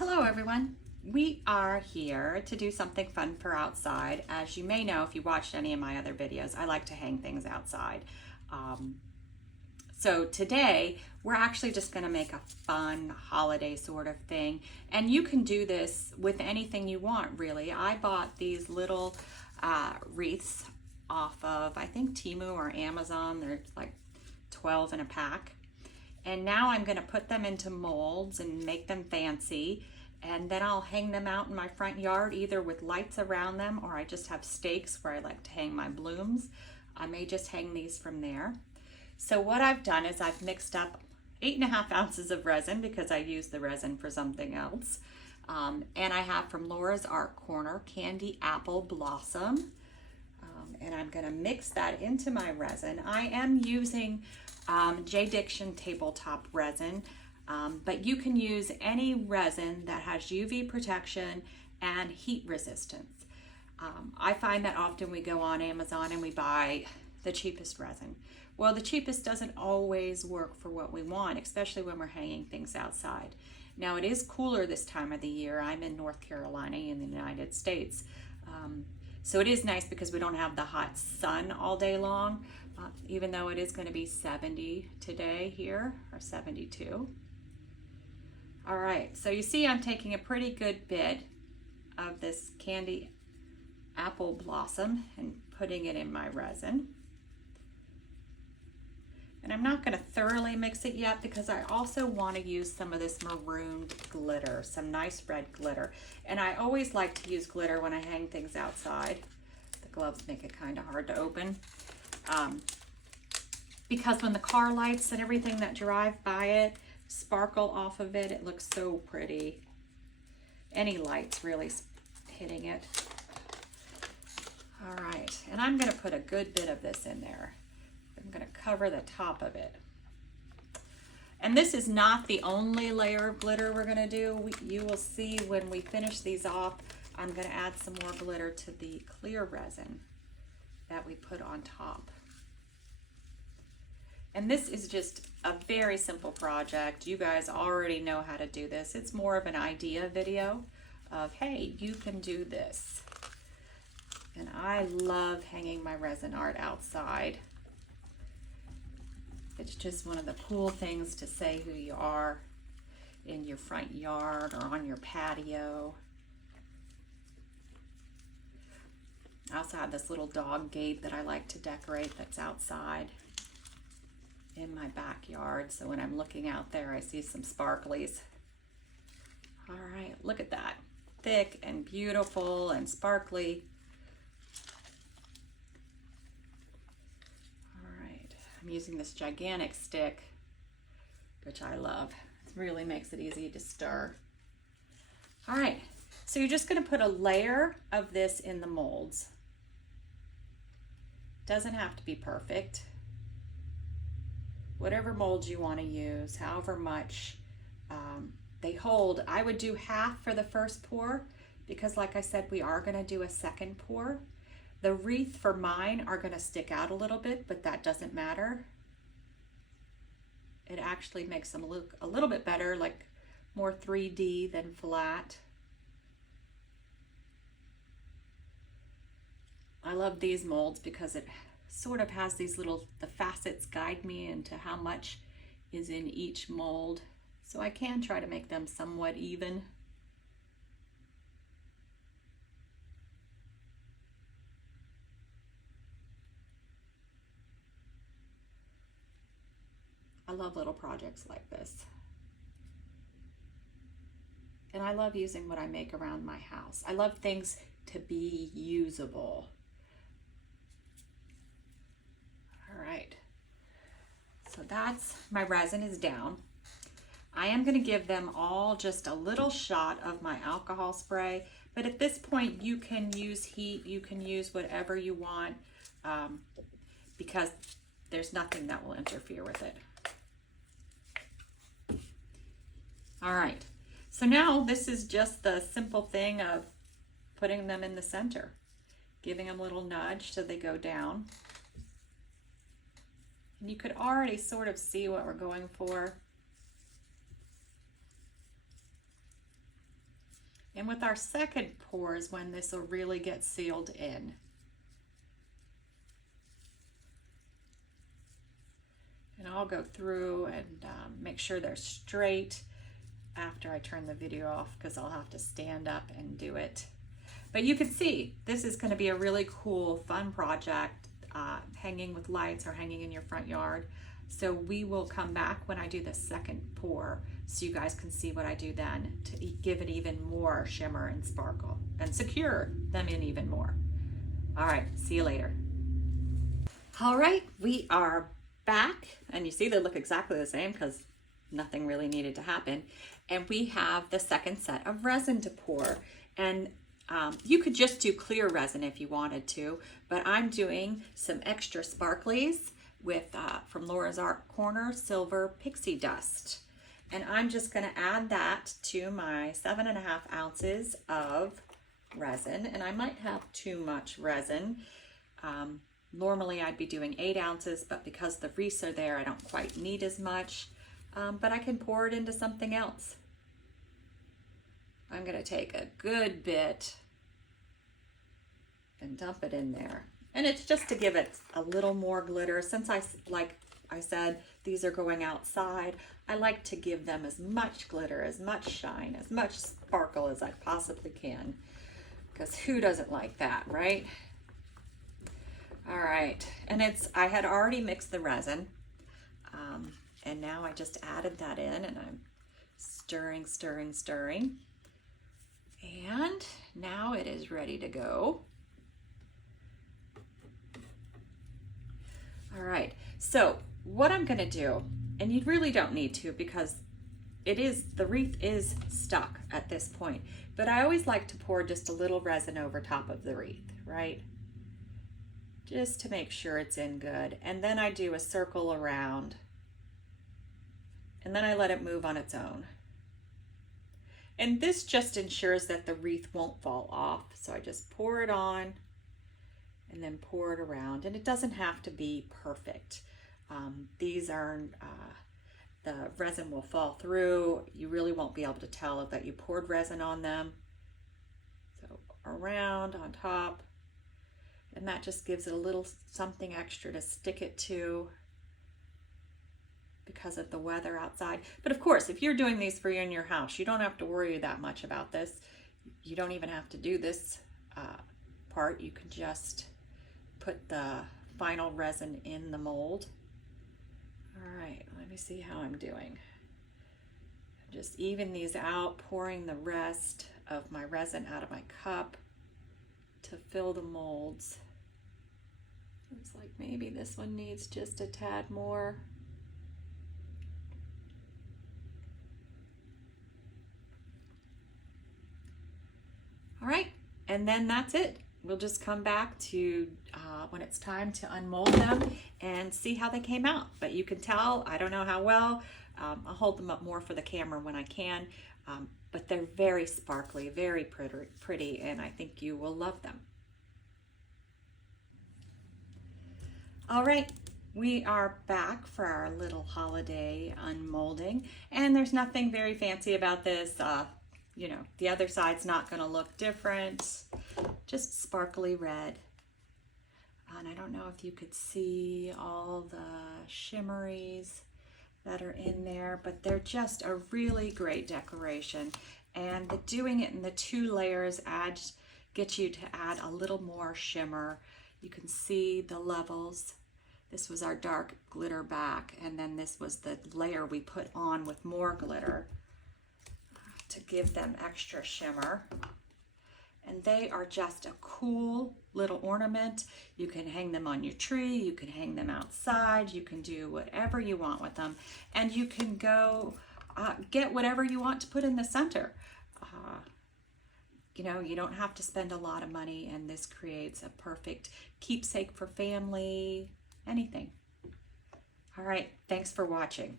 Hello everyone. We are here to do something fun for outside. As you may know, if you watched any of my other videos, I like to hang things outside. So today we're actually just going to make a fun holiday sort of thing. And you can do this with anything you want, really. I bought these little wreaths off of, I think, Temu or Amazon. They're like 12 in a pack. And now I'm going to put them into molds and make them fancy, and then I'll hang them out in my front yard either with lights around them, or I just have stakes where I like to hang my blooms. I may just hang these from there. So what I've done is I've mixed up 8.5 ounces of resin because I used the resin for something else. And I have from Laura's Art Corner Candy Apple Blossom. And I'm going to mix that into my resin. I am using J. Diction tabletop resin, but you can use any resin that has UV protection and heat resistance. I find that often we go on Amazon and we buy the cheapest resin. Well, the cheapest doesn't always work for what we want, especially when we're hanging things outside. Now, it is cooler this time of the year. I'm in North Carolina in the United States. So it is nice because we don't have the hot sun all day long, even though it is going to be 70 today here, or 72. All right, so you see I'm taking a pretty good bit of this Candy Apple Blossom and putting it in my resin. And I'm not going to thoroughly mix it yet because I also want to use some of this marooned glitter, some nice red glitter. And I always like to use glitter when I hang things outside. The gloves make it kind of hard to open. Because when the car lights and everything that drive by it sparkle off of it, it looks so pretty. Any lights really hitting it. All right, and I'm going to put a good bit of this in there. I'm going to cover the top of it. And this is not the only layer of glitter we're going to do. You will see when we finish these off, I'm going to add some more glitter to the clear resin that we put on top. And this is just a very simple project. You guys already know how to do this. It's more of an idea video of, hey, you can do this. And I love hanging my resin art outside. It's just one of the cool things to say who you are in your front yard or on your patio. I also have this little dog gate that I like to decorate that's outside in my backyard. So when I'm looking out there, I see some sparklies. All right, look at that. Thick and beautiful and sparkly. I'm using this gigantic stick, which I love. It really makes it easy to stir. All right, so you're just gonna put a layer of this in the molds. Doesn't have to be perfect. Whatever molds you wanna use, however much they hold. I would do half for the first pour because like I said, we are gonna do a second pour. The wreath for mine are going to stick out a little bit, but that doesn't matter. It actually makes them look a little bit better, like more 3D than flat. I love these molds because it sort of has these little, the facets guide me into how much is in each mold. So I can try to make them somewhat even. I love little projects like this. And I love using what I make around my house. I love things to be usable. All right. So that's, my resin is down. I am going to give them all just a little shot of my alcohol spray. But at this point, you can use heat. You can use whatever you want because there's nothing that will interfere with it. All right, so now this is just the simple thing of putting them in the center, giving them a little nudge so they go down. And you could already sort of see what we're going for. And with our second pour is when this will really get sealed in. And I'll go through and make sure they're straight after I turn the video off, because I'll have to stand up and do it. But you can see this is going to be a really cool, fun project, hanging with lights or hanging in your front yard. So we will come back when I do the second pour so you guys can see what I do then to give it even more shimmer and sparkle and secure them in even more. All right, see you later. All right, we are back, and you see they look exactly the same because nothing really needed to happen. And we have the second set of resin to pour. And you could just do clear resin if you wanted to, but I'm doing some extra sparklies with from Laura's Art Corner Silver Pixie Dust. And I'm just going to add that to my 7.5 ounces of resin. And I might have too much resin. Normally I'd be doing 8 ounces, but because the wreaths are there, I don't quite need as much. But I can pour it into something else. I'm going to take a good bit and dump it in there. And it's just to give it a little more glitter. Since like I said, these are going outside, I like to give them as much glitter, as much shine, as much sparkle as I possibly can. Because who doesn't like that, right? All right, and I had already mixed the resin. And now I just added that in, and I'm stirring, stirring, stirring. And now it is ready to go. All right, so what I'm gonna do, and you really don't need to because the wreath is stuck at this point, but I always like to pour just a little resin over top of the wreath, right? Just to make sure it's in good. And then I do a circle around, and then I let it move on its own. And this just ensures that the wreath won't fall off. So I just pour it on and then pour it around. And it doesn't have to be perfect. These are, the resin will fall through. You really won't be able to tell that you poured resin on them. So around, on top. And that just gives it a little something extra to stick it to because of the weather outside. But of course, if you're doing these for you in your house, you don't have to worry that much about this. You don't even have to do this part. You can just put the final resin in the mold. All right, let me see how I'm doing. Just even these out, pouring the rest of my resin out of my cup to fill the molds. Looks like maybe this one needs just a tad more. All right, and then that's it. We'll just come back to when it's time to unmold them and see how they came out. But you can tell, I don't know how well. I'll hold them up more for the camera when I can. But they're very sparkly, very pretty, and I think you will love them. All right, we are back for our little holiday unmolding, and there's nothing very fancy about this. You know, the other side's not going to look different, just sparkly red. And I don't know if you could see all the shimmeries that are in there, but they're just a really great decoration. And doing it in the 2 layers gets you to add a little more shimmer. You can see the levels. This was our dark glitter back, and then this was the layer we put on with more glitter to give them extra shimmer. And they are just a cool little ornament. You can hang them on your tree, you can hang them outside, you can do whatever you want with them. And you can go get whatever you want to put in the center. You know, you don't have to spend a lot of money, and this creates a perfect keepsake for family, anything. All right, thanks for watching.